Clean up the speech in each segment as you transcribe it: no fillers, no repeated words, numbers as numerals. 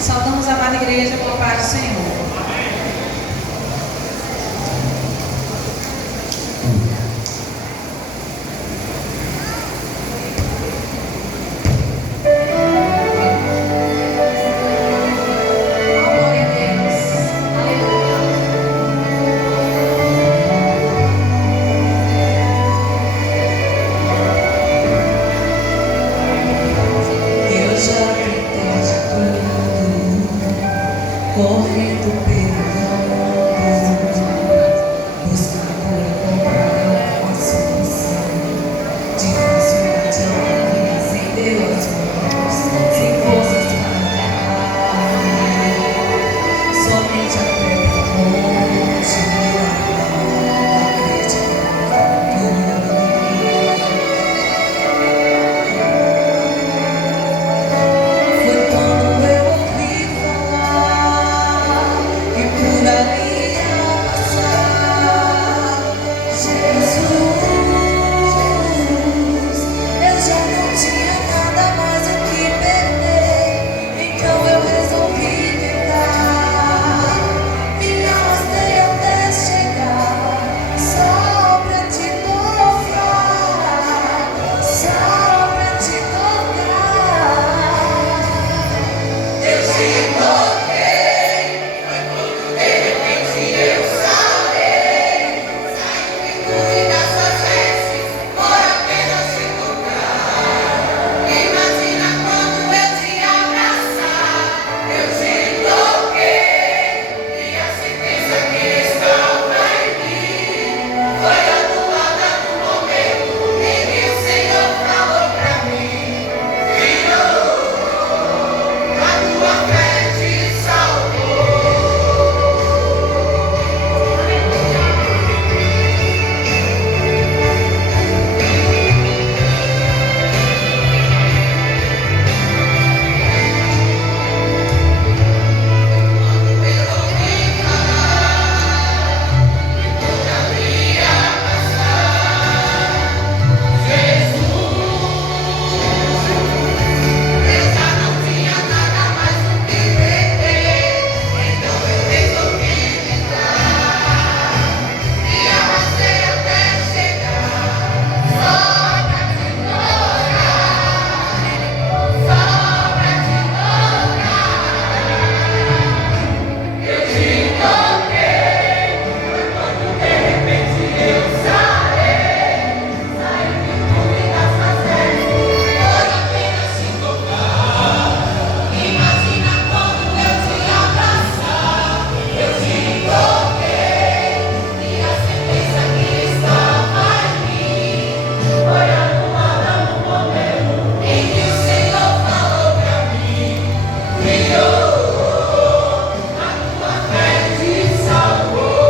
Saudamos a amada igreja pela paz do Senhor. Correndo pelo mundo, buscando encontrar uma solução. Dificilmente alguém sem Deus mãos, sem forças para amar. Somente a fé continua acreditando. Foi quando eu ouvi falar que por ali ia passar Jesus. Eu já não tinha nada mais o que perder, então eu resolvi tentar. Me arrastei até chegar, só pra te louvar, só pra te tocar. Eu te toquei, foi quando de repente eu sarei. Saiu em das suas vestes, por apenas te tocar. Imagina quando eu te abraçar. Eu te toquei, e a certeza que estava em mim foi anulada no momento em que o Senhor falou pra mim: filho, a tua fé te salvou. Quando eu ouvi falar que por ali ia passar Jesus, eu já não tinha nada mais o que perder, então eu resolvi tentar. Me arrastei até chegar, só pra te tocar, só pra te tocar. Eu te toquei, foi quando de repente eu sarei. Saiu de tudo das suas vestes, por apenas te tocar. Imagina quando eu te abraçar. Eu te toquei, e a certeza que estava em mim foi anulada no momento em que o Senhor falou pra mim: filho, a tua fé te salvou.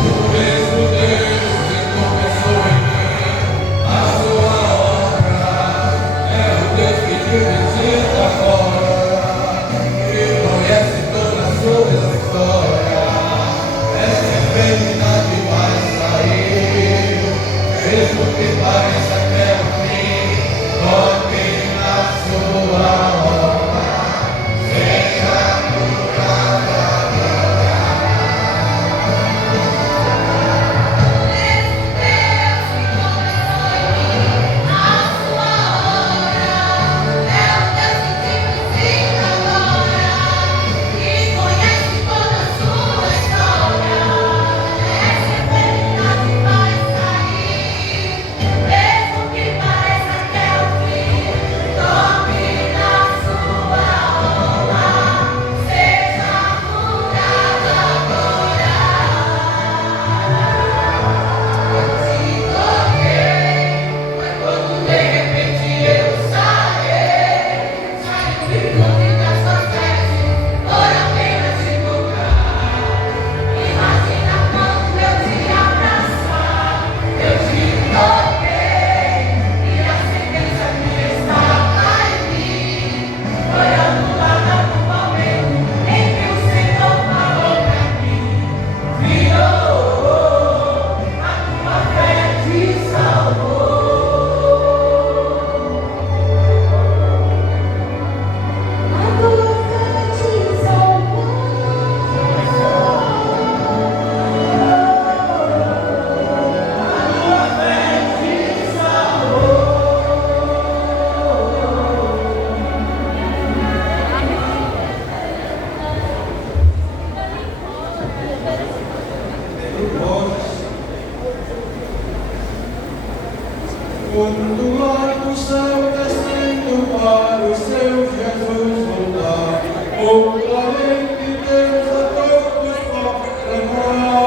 O mesmo Deus que começou em mim a sua obra é o Deus que te visita agora, que conhece toda a sua história. Essa enfermidade vai sair, mesmo que pareça até o fim. Toque na sua obra, seja curada. Mesmo que pareça até o fim. quando lá do céu descendo para o seu Jesus voltar, o clarim de Deus a todos proclamar.